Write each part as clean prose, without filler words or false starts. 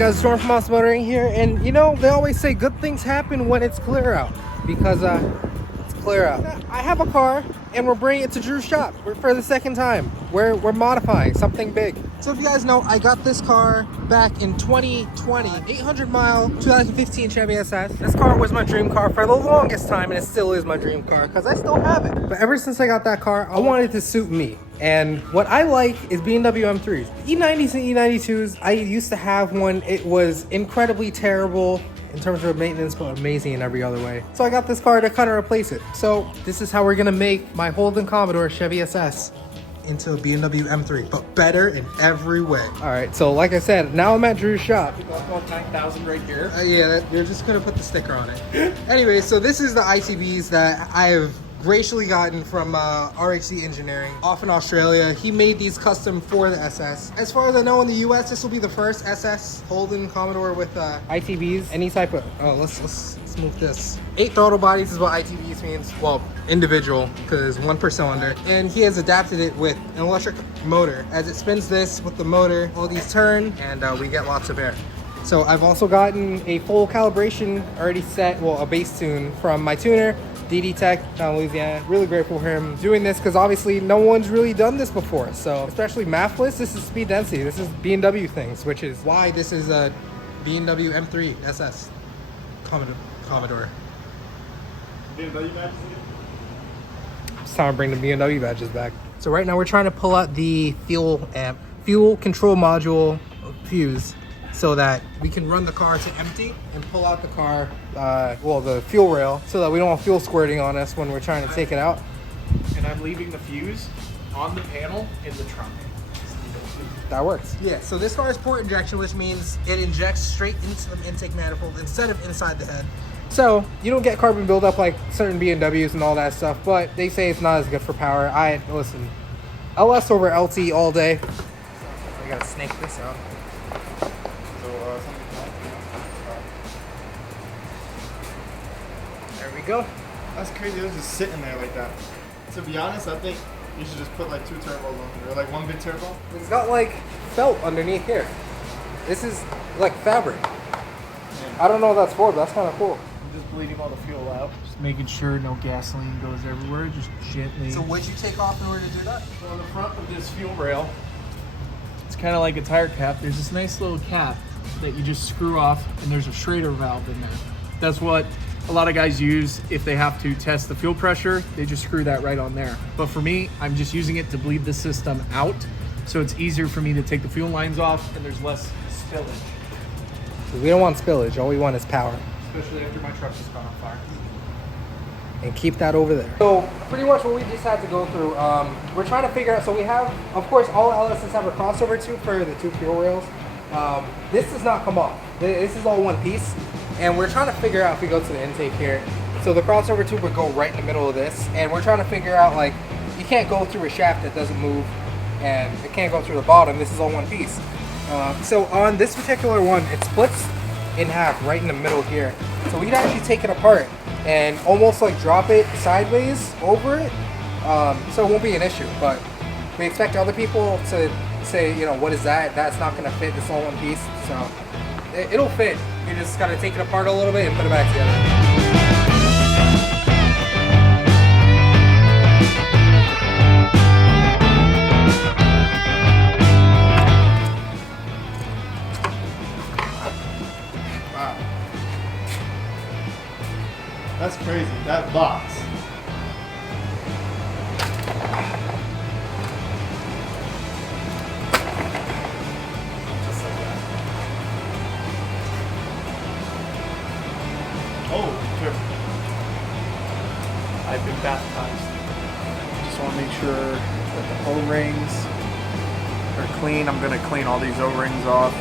guys, Storm from Moss Motoring here, and you know, they always say good things happen when it's clear out, because it's clear out. I have a car, and we're bringing it to Drew's shop for the second time. We're modifying something big. So if you guys know, I got this car back in 2020, 800-mile 2015 Chevy SS. This car was my dream car for the longest time, and it still is my dream car, because I still have it. But ever since I got that car, I wanted it to suit me. And what I like is BMW M3s. E90s and E92s, I used to have one. It was incredibly terrible in terms of maintenance, but amazing in every other way. So I got this car to kind of replace it. So this is how we're gonna make my Holden Commodore Chevy SS into a BMW M3, but better in every way. All right, so like I said, now I'm at Drew's shop. About 9,000 right here. Yeah, you're just gonna put the sticker on it. Anyway, so this is the ITBs that I have graciously gotten from RXC Engineering off in Australia. He made these custom for the SS. As far as I know, in the US, this will be the first SS Holden Commodore with ITBs. Any type of, oh, let's move this. 8 throttle bodies is what ITBs means. Well, individual, because 1 per cylinder. And he has adapted it with an electric motor. As it spins this with the motor, all these turn, and we get lots of air. So I've also gotten a full calibration already set, well, a base tune from my tuner, DD Tech down in Louisiana. Really grateful for him doing this, because obviously no one's really done this before. So especially mathless, this is speed density. This is B&W things, which is why this is a BMW M3 SS Commodore. BMW badges again? It's time to bring the BMW badges back. So right now we're trying to pull out the fuel control module fuse, so that we can run the car to empty and pull out the car, well, the fuel rail, so that we don't have fuel squirting on us when we're trying to take it out. And I'm leaving the fuse on the panel in the trunk. That works. Yeah, so this car is port injection, which means it injects straight into the intake manifold instead of inside the head. So you don't get carbon buildup like certain BMWs and all that stuff, but they say it's not as good for power. Listen, LS over LT all day. I gotta snake this out. There we go. That's crazy. It was just sitting there like that. To be honest, I think you should just put like 2 turbos on there, or like 1 big turbo. It's got like felt underneath here. This is like fabric. I don't know what that's for, but that's kind of cool. I'm just bleeding all the fuel out. Just making sure no gasoline goes everywhere, just gently. So what'd you take off in order to do that? So on the front of this fuel rail, it's kind of like a tire cap. There's this nice little cap that you just screw off, and there's a Schrader valve in there. That's what a lot of guys use if they have to test the fuel pressure. They just screw that right on there. But for me, I'm just using it to bleed the system out, so it's easier for me to take the fuel lines off and there's less spillage. We don't want spillage, all we want is power. Especially after my truck just caught on fire. And keep that over there. So pretty much what we just had to go through, we're trying to figure out, so we have, of course, all LSs have a crossover tube for the 2 fuel rails. This does not come off. This is all one piece. And we're trying to figure out if we go to the intake here. So the crossover tube would go right in the middle of this. And we're trying to figure out, like, you can't go through a shaft that doesn't move, and it can't go through the bottom. This is all one piece. So on this particular one, it splits in half right in the middle here. So we can actually take it apart and almost like drop it sideways over it. So it won't be an issue, but we expect other people to say, you know, what is that? That's not gonna fit, it's all one piece. So it'll fit. You just gotta take it apart a little bit and put it back together. That's crazy. That box. Just like that. Oh, careful. I've been baptized. Just want to make sure that the O-rings are clean. I'm going to clean all these O-rings off.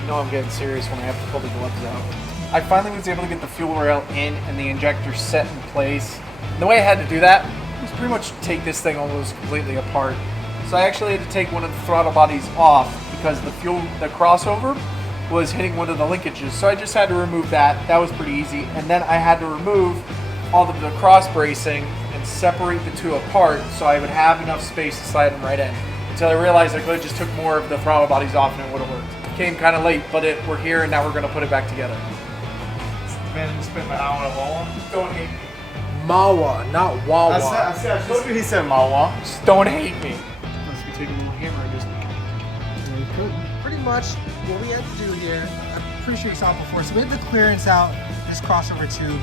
You know I'm getting serious when I have to pull the gloves out. I finally was able to get the fuel rail in and the injector set in place. And the way I had to do that was pretty much take this thing almost completely apart. So I actually had to take one of the throttle bodies off because the crossover was hitting one of the linkages. So I just had to remove that. That was pretty easy. And then I had to remove all of the cross bracing and separate the two apart so I would have enough space to slide them right in. Until I realized I could have just took more of the throttle bodies off and it would have worked. came kind of late, but we're here and now we're gonna put it back together. Man, you spent an hour at Wawa. Don't hate me. Mawa, not Wawa. I told you he said Mawa. Just don't hate me. Unless we take a little hammer and just. Yeah, you could. Pretty much what we had to do here, I'm pretty sure you saw it before, so we had to clearance out this crossover tube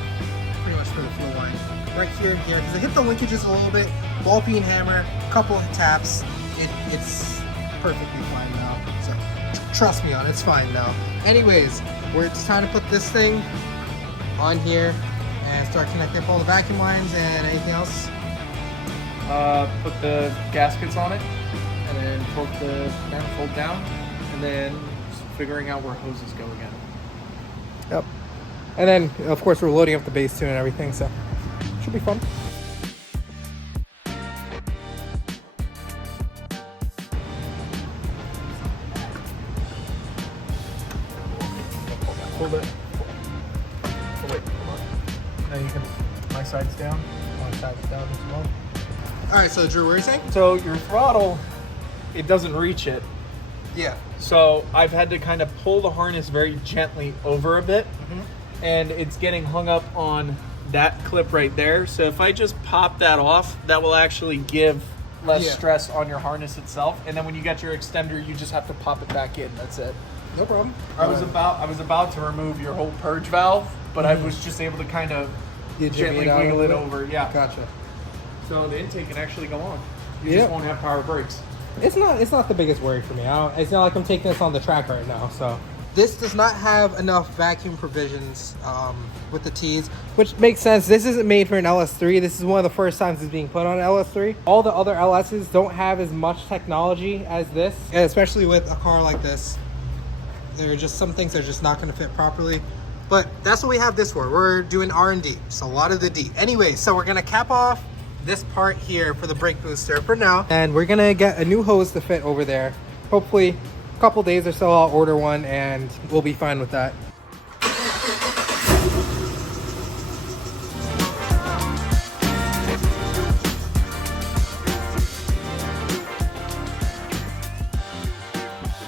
pretty much for the flow line. Right here and here, because I hit the linkages a little bit, ball peen hammer, couple of taps, it's perfectly fine now. So trust me on it, it's fine now. Anyways, it's time to put this thing on here and start connecting up all the vacuum lines and anything else. Put the gaskets on it, and then torque the manifold down, and then figuring out where hoses go again. Yep. And then, of course, we're loading up the base tune and everything, so should be fun. Hold it. Oh, wait, hold on. Now you can. My side's down. My side's down as well. All right, so Drew, what are you saying? So your throttle, it doesn't reach it. Yeah. So I've had to kind of pull the harness very gently over a bit, and it's getting hung up on that clip right there. So if I just pop that off, that will actually give less stress on your harness itself. And then when you get your extender, you just have to pop it back in. That's it. No problem. I was about to remove your whole purge valve, but I was just able to kind of gently wiggle it over. Yeah. Gotcha. So the intake can actually go on. You just won't have power brakes. It's not the biggest worry for me. It's not like I'm taking this on the track right now. So this does not have enough vacuum provisions with the T's, which makes sense. This isn't made for an LS3. This is one of the first times it's being put on an LS3. All the other LSs don't have as much technology as this, and especially with a car like this. There are just some things that are just not going to fit properly. But that's what we have this for. We're doing R&D, so a lot of the D. Anyway, so we're going to cap off this part here for the brake booster for now, and we're gonna get a new hose to fit over there. Hopefully a couple days or so I'll order one and we'll be fine with that.